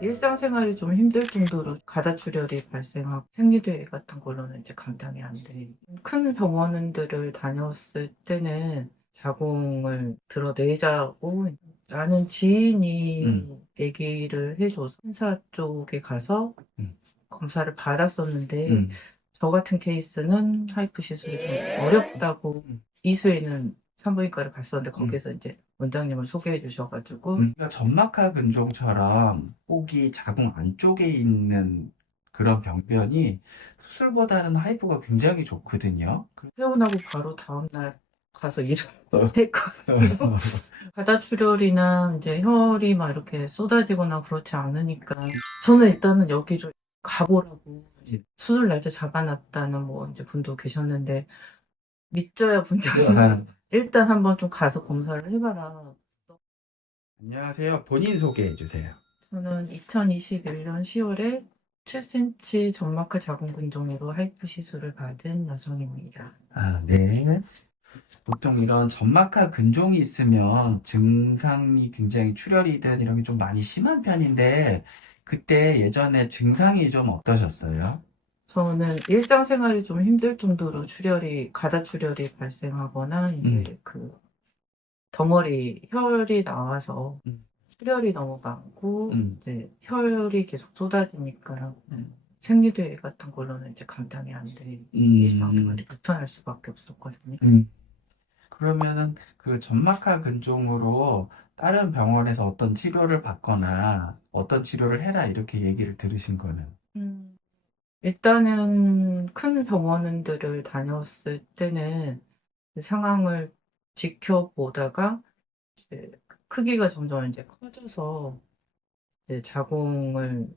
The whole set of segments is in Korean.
일상생활이 좀 힘들 정도로 가다출혈이 발생하고 생리대 같은 걸로는 이제 감당이 안 돼. 큰 병원들을 다녔을 때는 자궁을 드러내자고 아는 지인이 얘기를 해줘서 판사 쪽에 가서 검사를 받았었는데 저 같은 케이스는 하이프 시술이 좀 어렵다고 이수에는 산부인과를 갔었는데 거기서 이제 원장님을 소개해 주셔가지고 그러니까 점막하 근종처럼 꼭이 자궁 안쪽에 있는 그런 병변이 수술보다는 하이프가 굉장히 좋거든요. 퇴원하고 바로 다음날 가서 일을 했거든요. 가다출혈이나 이제 혈이 막 이렇게 쏟아지거나 그렇지 않으니까 저는 일단은 여기를 가보라고 이제 수술 날짜 잡아놨다는 뭐 이제 분도 계셨는데 믿져야 본전이지. 일단 한번 좀 가서 검사를 해봐라. 안녕하세요. 본인 소개해 주세요. 저는 2021년 10월에 7cm 점막하 자궁근종으로 하이프 시술을 받은 여성입니다. 아, 네. 보통 이런 점막하 근종이 있으면 증상이 굉장히 출혈이든 이런 게 좀 많이 심한 편인데 그때 예전에 증상이 좀 어떠셨어요? 저는 일상생활이 좀 힘들 정도로 가다출혈이 발생하거나 이제 그 덩어리 혈이 나와서 음, 출혈이 너무 많고 음, 이제 혈이 계속 쏟아지니까 생리대 같은 걸로는 이제 감당이 안 돼. 음, 일상생활이 불편할 수밖에 없었거든요. 음. 그러면은 그 점막하 근종으로 다른 병원에서 어떤 치료를 받거나 어떤 치료를 해라 이렇게 얘기를 들으신 거는? 음, 일단은 큰 병원들을 다녔을 때는 그 상황을 지켜보다가 이제 크기가 점점 이제 커져서 이제 자궁을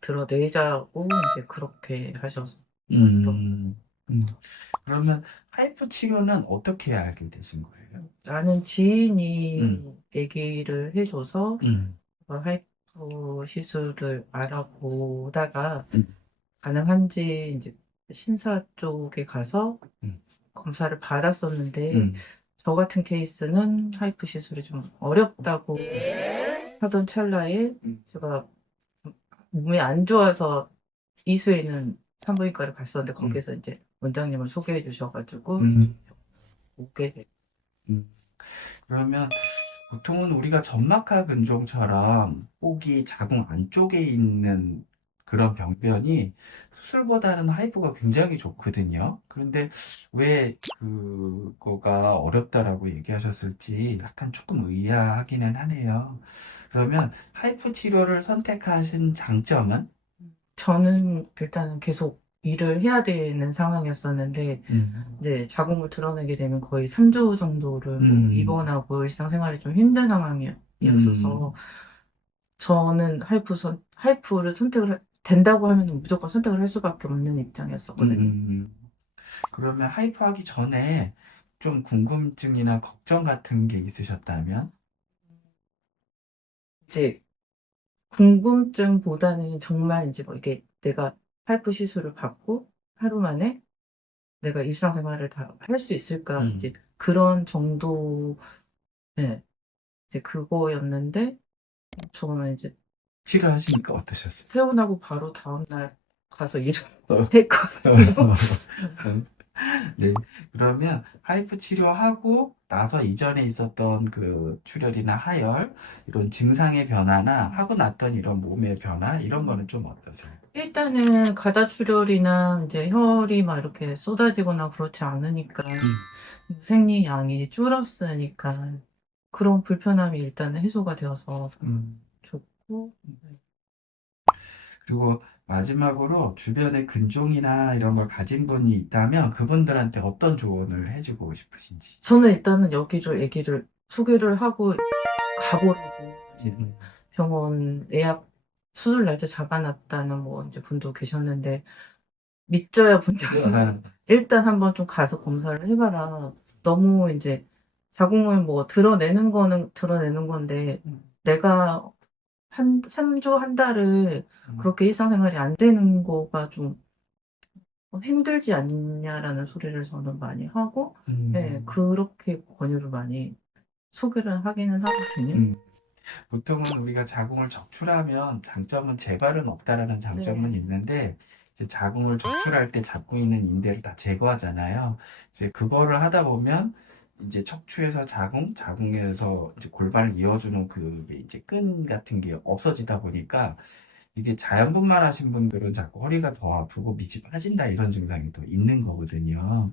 드러내자고 이제 그렇게 하셔서 음, 음. 그러면 하이프 치료는 어떻게 알게 되신 거예요? 아는 지인이 음, 얘기를 해줘서 음, 하이프 시술을 알아보다가 음, 가능한지 이제 신사 쪽에 가서 음, 검사를 받았었는데 음, 저 같은 케이스는 하이프 시술이 좀 어렵다고 하던 찰나에 음, 제가 몸이 안 좋아서 이수에는 산부인과를 갔었는데 음, 거기서 이제 원장님을 소개해 주셔가지고 음, 오게 됐어요. 음. 그러면 보통은 우리가 점막하 근종처럼 꼭이 자궁 안쪽에 있는 그런 병변이 수술보다는 하이프가 굉장히 좋거든요. 그런데 왜 그거가 어렵다라고 얘기하셨을지 약간 조금 의아하기는 하네요. 그러면 하이프 치료를 선택하신 장점은? 저는 일단은 계속 일을 해야 되는 상황이었었는데 이제 자궁을 드러내게 되면 거의 3주 정도를 뭐 음, 입원하고 일상생활이 좀 힘든 상황이었어서 음, 저는 하이프를 된다고 하면 무조건 선택을 할 수밖에 없는 입장이었었거든요. 음. 그러면 하이프 하기 전에 좀 궁금증이나 걱정 같은 게 있으셨다면? 이제 궁금증보다는 정말 이제 뭐 이게 내가 하이프 시술을 받고 하루 만에 내가 일상생활을 다 할 수 있을까 이제 음. 그런 정도 네, 이제 그거였는데 저는 이제 치료하시니까 어떠셨어요? 퇴원하고 바로 다음날 가서 일을 어. 했거든요. 네. 그러면 하이프 치료하고 나서 이전에 있었던 그 출혈이나 하열, 이런 증상의 변화나 하고 났던 이런 몸의 변화, 이런 거는 좀 어떠세요? 일단은 가다출혈이나 이제 혈이 막 이렇게 쏟아지거나 그렇지 않으니까 생리량이 줄었으니까 그런 불편함이 일단은 해소가 되어서 음. 좋고 그리고 마지막으로 주변에 근종이나 이런 걸 가진 분이 있다면 그분들한테 어떤 조언을 해주고 싶으신지. 저는 일단은 여기를 얘기를 소개를 하고 가보라고 이제 음, 병원 예약 수술 날짜 잡아놨다는 뭐 이제 분도 계셨는데 믿져야 본전이지. 일단 한번 좀 가서 검사를 해봐라. 너무 이제 자궁을 뭐 드러내는 거는 드러내는 건데 내가 3주 한 달을 그렇게 일상생활이 안 되는 거가 좀 힘들지 않냐라는 소리를 저는 많이 하고 네, 음, 그렇게 권유를 많이 소개를 하기는 하거든요. 음. 보통은 우리가 자궁을 적출하면 장점은 재발은 없다라는 장점은 네. 있는데 이제 자궁을 적출할 때 잡고 있는 인대를 다 제거하잖아요. 이제 그거를 하다 보면 이제 척추에서 자궁에서 이제 골반을 이어주는 그 이제 끈 같은 게 없어지다 보니까 이게 자연분만 하신 분들은 자꾸 허리가 더 아프고 밑이 빠진다 이런 증상이 더 있는 거거든요.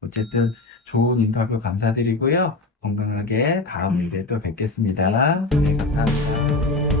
어쨌든 좋은 인터뷰 감사드리고요. 건강하게 다음 일에 또 뵙겠습니다. 네, 감사합니다.